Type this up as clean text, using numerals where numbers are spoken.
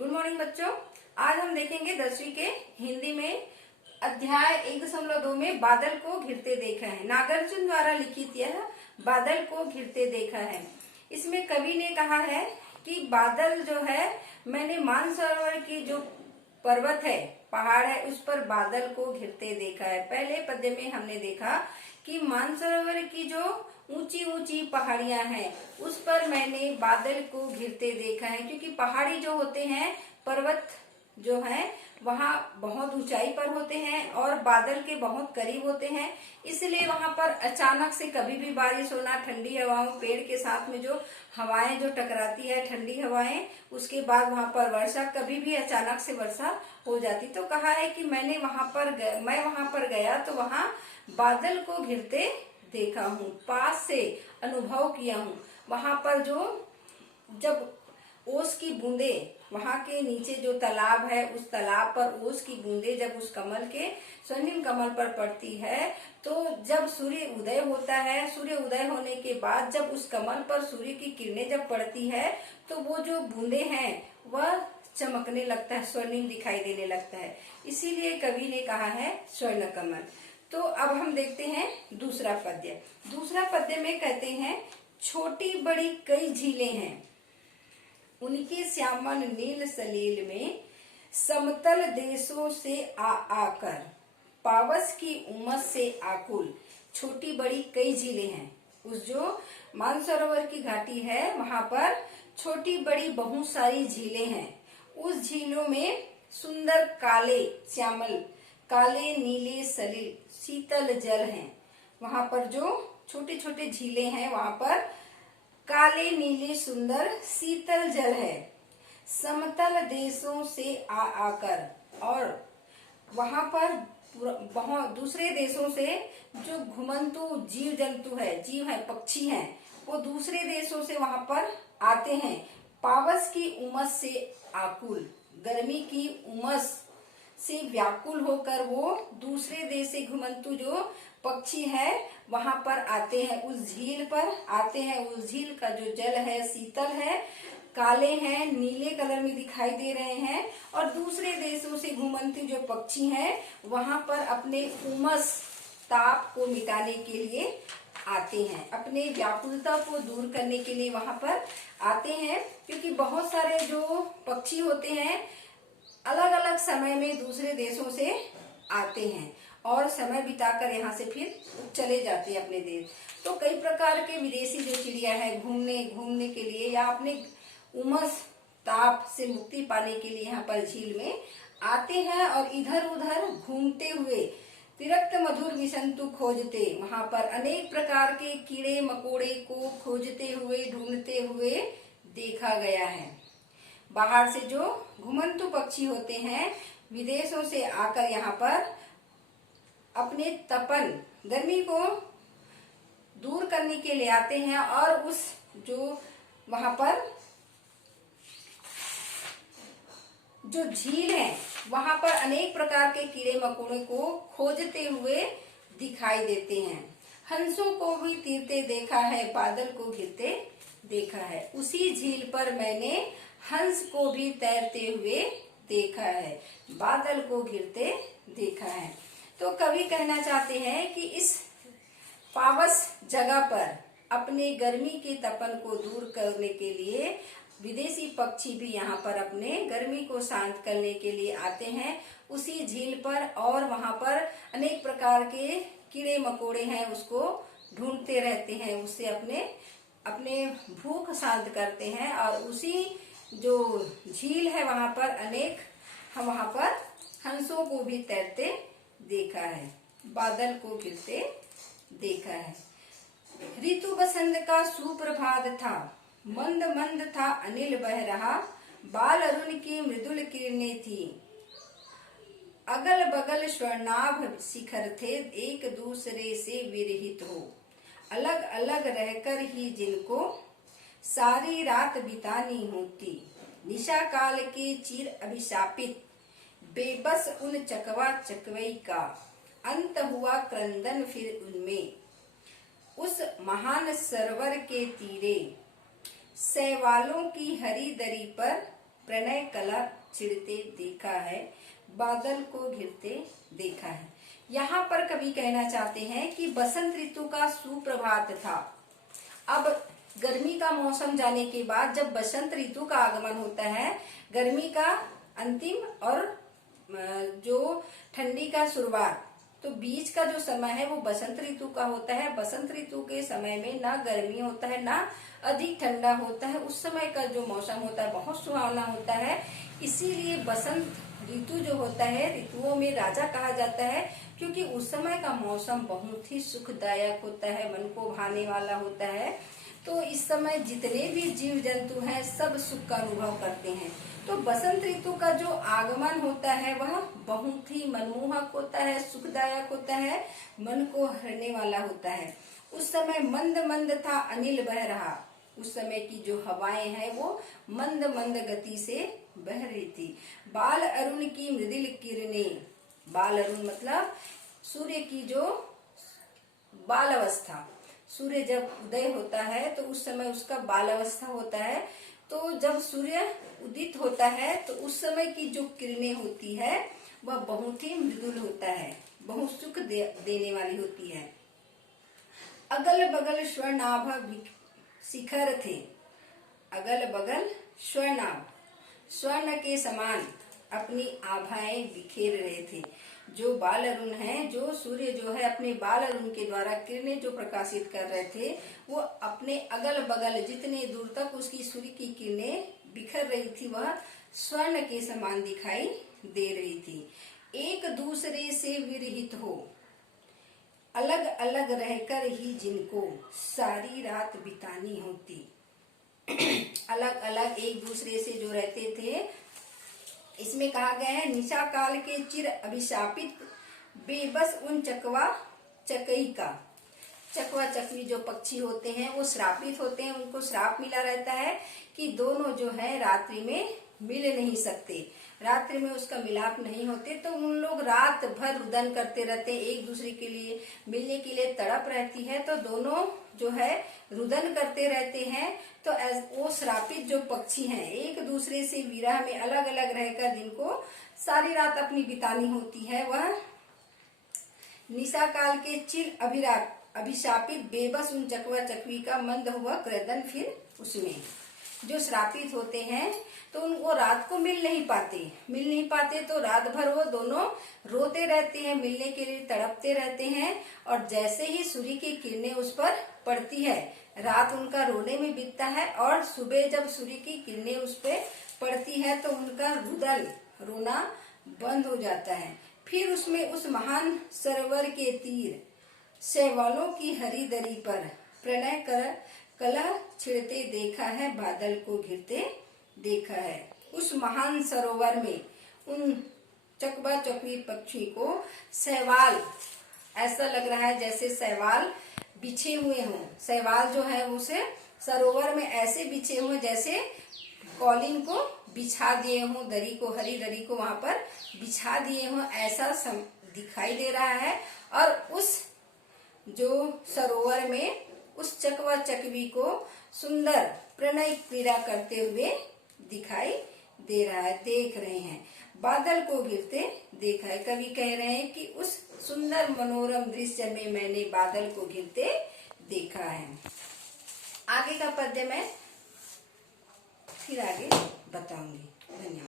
Good morning बच्चों। आज हम देखेंगे 10वीं के हिंदी में अध्याय 1.2 में बादल को घिरते देखा है। नागार्जुन द्वारा लिखित यह बादल को घिरते देखा है। इसमें कवि ने कहा है कि बादल जो है, मैंने मानसरोवर की जो पर्वत है, पहाड़ है, उस पर बादल को घिरते देखा है। पहले पद्य में हमने देखा कि मानसरोवर की जो ऊंची ऊंची पहाड़ियां हैं, उस पर मैंने बादल को घिरते देखा है। क्योंकि पहाड़ी जो होते हैं, पर्वत जो है, वहाँ बहुत ऊंचाई पर होते हैं और बादल के बहुत करीब होते हैं। इसलिए वहां पर अचानक से कभी भी बारिश होना, ठंडी हवाओं, पेड़ के साथ में जो हवाएं जो टकराती है, ठंडी हवाएं, उसके बाद वहां पर वर्षा, कभी भी अचानक से वर्षा हो जाती। तो कहा है कि मैं वहां पर गया तो वहां बादल को घिरते देखा हूँ, पास से अनुभव किया हूँ। वहां पर जो जब ओस की बूंदे, वहां के नीचे जो तालाब है, उस तालाब पर ओस की बूंदे जब उस कमल के, स्वर्णिम कमल पर पड़ती है, तो जब सूर्य उदय होता है, सूर्य उदय होने के बाद जब उस कमल पर सूर्य की किरणें जब पड़ती है, तो वो जो बूंदे हैं वह चमकने लगता है, स्वर्णिम दिखाई देने लगता है। इसीलिए कवि ने कहा है स्वर्ण कमल। तो अब हम देखते हैं दूसरा पद्य। दूसरा पद्य में कहते हैं, छोटी बड़ी कई झीलें हैं, उनके श्यामल नील सलील में समतल देशों से आ आकर पावस की उमस से आकुल। छोटी बड़ी कई झीलें हैं। उस जो मानसरोवर की घाटी है, वहां पर छोटी बड़ी बहुत सारी झीलें हैं। उस झीलों में सुंदर काले श्यामल, काले नीले सलील शीतल जल हैं। वहां पर जो छोटे छोटे झीलें हैं, वहां पर काले नीले सुंदर शीतल जल है। समतल देशों से आ आकर, और वहां पर बहुत दूसरे देशों से जो घुमंतु जीव जंतु है, जीव है, पक्षी हैं, वो दूसरे देशों से वहां पर आते हैं। पावस की उमस से आकुल, गर्मी की उमस से व्याकुल होकर वो दूसरे देश से घुमंतु जो पक्षी है वहां पर आते हैं, उस झील पर आते हैं। उस झील का जो जल है शीतल है, काले हैं, नीले कलर में दिखाई दे रहे हैं, और दूसरे देशों से घुमंतु जो पक्षी हैं वहां पर अपने उमस, ताप को मिटाने के लिए आते हैं, अपने व्याकुलता को दूर करने के लिए वहां पर आते हैं। क्योंकि बहुत सारे जो पक्षी होते हैं अलग अलग समय में दूसरे देशों से आते हैं और समय बिताकर यहाँ से फिर चले जाते हैं अपने देश। तो कई प्रकार के विदेशी जो चिड़िया है, घूमने के लिए या अपने उमस ताप से मुक्ति पाने के लिए यहाँ पर झील में आते हैं और इधर उधर घूमते हुए तिरक्त मधुर विसंतु खोजते, वहां पर अनेक प्रकार के कीड़े मकोड़े को खोजते हुए, ढूंढते हुए देखा गया है। बाहर से जो घुमंतु पक्षी होते हैं, विदेशों से आकर यहाँ पर अपने तपन, गर्मी को दूर करने के लिए आते हैं, और उस जो वहां पर जो झील है, वहां पर अनेक प्रकार के कीड़े मकोड़े को खोजते हुए दिखाई देते हैं। हंसों को भी तीरते देखा है, बादल को घिरते देखा है। उसी झील पर मैंने हंस को भी तैरते हुए देखा है, बादल को घिरते देखा है। तो कवि कहना चाहते हैं कि इस पावस जगह पर अपने गर्मी के तपन को दूर करने के लिए विदेशी पक्षी भी यहाँ पर अपने गर्मी को शांत करने के लिए आते हैं उसी झील पर, और वहां पर अनेक प्रकार के कीड़े मकोड़े हैं उसको ढूंढते रहते हैं, उससे अपने भूख शांत करते हैं। और उसी जो झील है वहां पर हम वहां पर हंसों को भी तैरते देखा है, बादल को घिरते देखा है। ऋतु बसंत का सुप्रभात था, मंद मंद था अनिल बह रहा, बाल अरुण की मृदुल किरणें थी, अगल बगल स्वर्णाभ शिखर थे, एक दूसरे से विरहित हो, अलग अलग रहकर ही जिनको सारी रात बितानी होती, निशा काल के चिर अभिशापित बेबस उन चकवा चकवई का, अंत हुआ क्रंदन फिर उनमें, उस महान सरोवर के तीरे, सैवालों की हरी दरी पर प्रणय कला छिड़ते देखा है, बादल को घिरते देखा है। यहाँ पर कवि कहना चाहते हैं कि बसंत ऋतु का सुप्रभात था। अब गर्मी का मौसम जाने के बाद जब बसंत ऋतु का आगमन होता है, गर्मी का अंतिम और जो ठंडी का शुरुआत, तो बीच का जो समय है वो बसंत ऋतु का होता है। बसंत ऋतु के समय में ना गर्मी होता है ना अधिक ठंडा होता है। उस समय का जो मौसम होता है बहुत सुहावना होता है। इसीलिए बसंत ऋतु जो होता है ऋतुओं में राजा कहा जाता है, क्योंकि उस समय का मौसम बहुत ही सुखदायक होता है, मन को भाने वाला होता है। तो इस समय जितने भी जीव जंतु हैं सब सुख का अनुभव करते हैं। तो बसंत ऋतु का जो आगमन होता है वह बहुत ही मनमोहक होता है, सुखदायक होता है, मन को हरने वाला होता है। उस समय मंद मंद था अनिल बह रहा। उस समय की जो हवाएं हैं वो मंद मंद गति से बह रही थी। बाल अरुण की मृदुल किरणें, बाल अरुण मतलब सूर्य की जो बाल अवस्था, सूर्य जब उदय होता है तो उस समय उसका बाल अवस्था होता है। तो जब सूर्य उदित होता है तो उस समय की जो किरणें होती है वह बहुत ही मृदुल होता है, बहुत सुख देने वाली होती है। अगल बगल स्वर्णाभ शिखर थे, अगल बगल स्वर्णाभ, स्वर्ण के समान अपनी आभाएं बिखेर रहे थे। जो बाल अरुण है, जो सूर्य जो है अपने बाल अरुण के द्वारा किरणें जो प्रकाशित कर रहे थे वो अपने अगल बगल जितने दूर तक उसकी सूर्य की किरणें बिखर रही थी वह स्वर्ण के समान दिखाई दे रही थी। एक दूसरे से विरहित हो, अलग अलग रहकर ही जिनको सारी रात बितानी होती। अलग अलग एक दूसरे से जो रहते थे, इसमें कहा गया है निशा काल के चिर अभिशापित बेबस उन चकवा चकई का। चकवा चकवी जो पक्षी होते हैं वो श्रापित होते हैं, उनको श्राप मिला रहता है कि दोनों जो है रात्रि में मिल नहीं सकते, रात्रि में उसका मिलाप नहीं होते। तो उन लोग रात भर रुदन करते रहते हैं, एक दूसरे के लिए मिलने के लिए तड़प रहती है। तो दोनों जो है रुदन करते रहते हैं। तो वो श्रापित जो पक्षी हैं एक दूसरे से विरह में अलग अलग रहकर जिनको सारी रात अपनी बितानी होती है, वह निशा काल के चिर अभिशापित बेबस उन चकवा चकवी का मंद हुआ क्रदन। फिर उसमें जो श्रापित होते हैं तो उनको रात को मिल नहीं पाते, तो रात भर वो दोनों रोते रहते हैं, मिलने के लिए तड़पते रहते हैं। और जैसे ही सूर्य की किरणें उस पर पड़ती है, रात उनका रोने में बीतता है, और सुबह जब सूर्य की किरणें उस पर पड़ती है तो उनका रुदन रोना बंद हो जाता है। फिर उसमें उस महान सरोवर के तीर शैवालों की हरी दरी पर प्रणय कर कलह छिड़ते देखा है, बादल को घिरते देखा है। उस महान सरोवर में उन चकवा चकवी पक्षी को शैवाल, ऐसा लग रहा है जैसे शैवाल बिछे हुए हों। शैवाल जो है उसे सरोवर में ऐसे बिछे हुए जैसे कॉलिन को बिछा दिए हों, दरी को, हरी दरी को वहां पर बिछा दिए हों, ऐसा दिखाई दे रहा है। और उस जो सरोवर में उस चकवा चकवी को सुंदर प्रणय क्रीड़ा करते हुए दिखाई दे रहा है, देख रहे हैं। बादल को घिरते देखा है, कवि कह रहे हैं कि उस सुंदर मनोरम दृश्य में मैंने बादल को घिरते देखा है। आगे का पद्य मैं फिर आगे बताऊंगी।